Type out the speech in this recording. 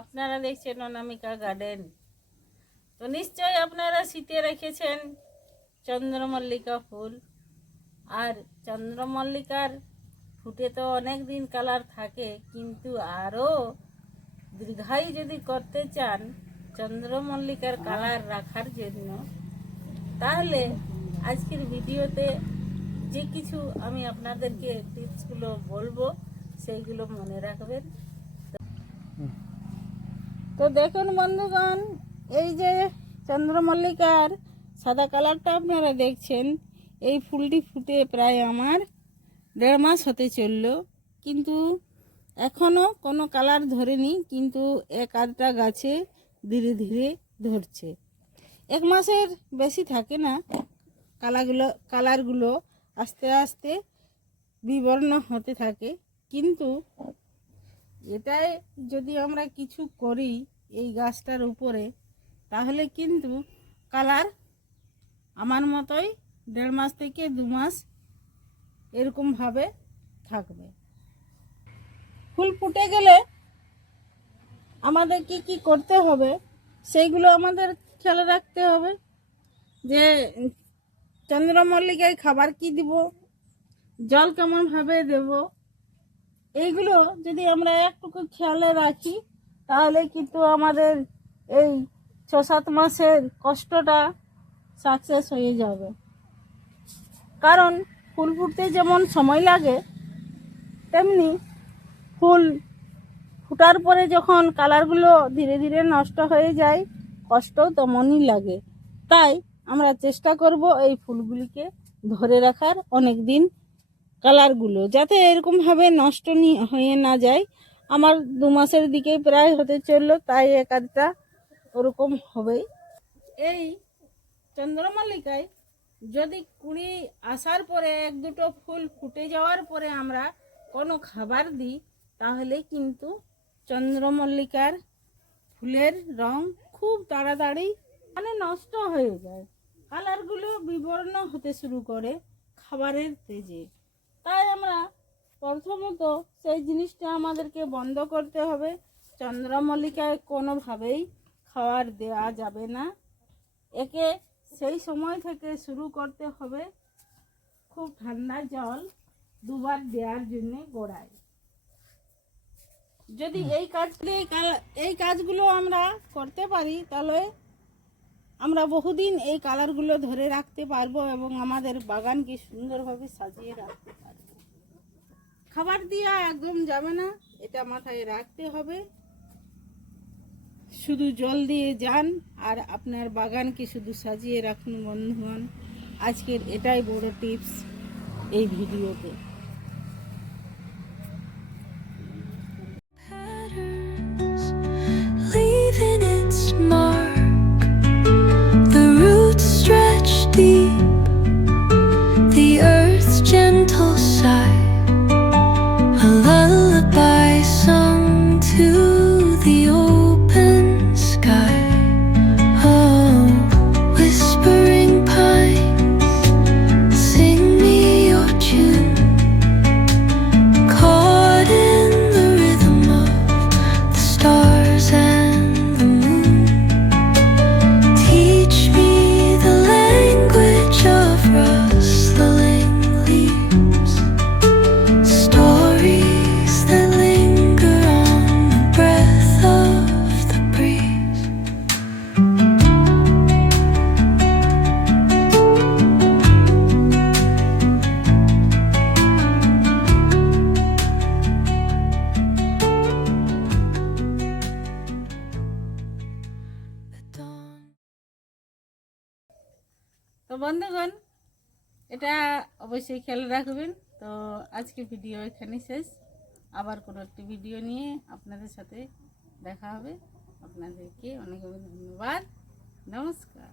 আপনারা দেখছেন অনামিকা গার্ডেন তো নিশ্চয়ই আপনারা শীতে রেখেছেন চন্দ্রমল্লিকা ফুল। আর চন্দ্রমল্লিকার ফুটে তো অনেক দিন কালার থাকে, কিন্তু আরও দীর্ঘায়ু যদি করতে চান চন্দ্রমল্লিকার কালার রাখার জন্য, তাহলে আজকের ভিডিওতে যে কিছু আমি আপনাদেরকে টিপসগুলো বলব, সেইগুলো মনে রাখবেন। তো দেখুন বন্ধুগণ, এই যে চন্দ্রমল্লিকার সাদা কালারটা আপনারা দেখছেন, এই ফুলটি ফুটে প্রায় আমার দেড় মাস হতে চলল। কিন্তু এখনও কোনো কালার ধরেনি, কিন্তু এক আধটা গাছে ধীরে ধীরে ধরছে। এক মাসের বেশি থাকে না কালারগুলো কালারগুলো আস্তে আস্তে বিবর্ণ হতে থাকে। কিন্তু এটাই যদি আমরা কিছু করি এই গাছটার উপরে, তাহলে কিন্তু কালার আমার মতোই দেড় মাস থেকে দু মাস এরকমভাবে থাকবে। ফুল ফুটে গেলে আমাদের কি কি করতে হবে সেইগুলো আমাদের খেয়াল রাখতে হবে যে চন্দ্রমল্লিকায় খাবার কি দিব, জল কেমনভাবে দেব এইগুলো যদি আমরা একটুকু খেয়ালে রাখি, তাহলে কিন্তু আমাদের এই ছ সাত মাসের কষ্টটা সাকসেস হয়ে যাবে। কারণ ফুল ফুটতে যেমন সময় লাগে, তেমনি ফুল ফুটার পরে যখন কালারগুলো ধীরে ধীরে নষ্ট হয়ে যায় কষ্ট তেমনই লাগে। তাই আমরা চেষ্টা করব এই ফুলগুলিকে ধরে রাখার অনেক দিন কালারগুলো যাতে এরকমভাবে নষ্ট হয়ে না যায়। আমার দু মাসের দিকে প্রায় হতে চলল, তাই এক আধটা ওরকম হবেই। এই চন্দ্রমল্লিকায় যদি কুড়ি আসার পরে এক দুটো ফুল ফুটে যাওয়ার পরে আমরা কোনো খাবার দিই, তাহলে কিন্তু চন্দ্রমল্লিকার ফুলের রং খুব তাড়াতাড়ি মানে নষ্ট হয়ে যায়। কালারগুলো বিবর্ণ হতে শুরু করে খাবারের তেজে। তাই আমরা প্রথমত সেই জিনিসটা আমাদেরকে বন্ধ করতে হবে। চন্দ্রমল্লিকায় কোনোভাবেই খাবার দেওয়া যাবে না। একে সেই সময় থেকে শুরু করতে হবে। খুব ঠান্ডা জল দুবার দেওয়ার জন্য গোড়ায়। যদি এই কালা- এই কাজগুলো আমরা করতে পারি, তাহলে আমরা বহুদিন এই কালারগুলো ধরে রাখতে পারব এবং আমাদের বাগানকে সুন্দরভাবে সাজিয়ে রাখতে পারব। খাবার দিয়া একদম যাবে না, এটা মাথায় রাখতে হবে। শুধু জল দিয়ে যান আর আপনার বাগানকে শুধু সাজিয়ে রাখুন বন্ধুগণ। আজকের এটাই বড় টিপস এই ভিডিওতে। তো বন্ধুগণ, এটা অবশ্যই খেয়াল রাখবেন। তো আজকে ভিডিও এখানে শেষ। আবার কোনো একটি ভিডিও নিয়ে আপনাদের সাথে দেখা হবে। আপনাদেরকে অনেক অনেক ধন্যবাদ। নমস্কার।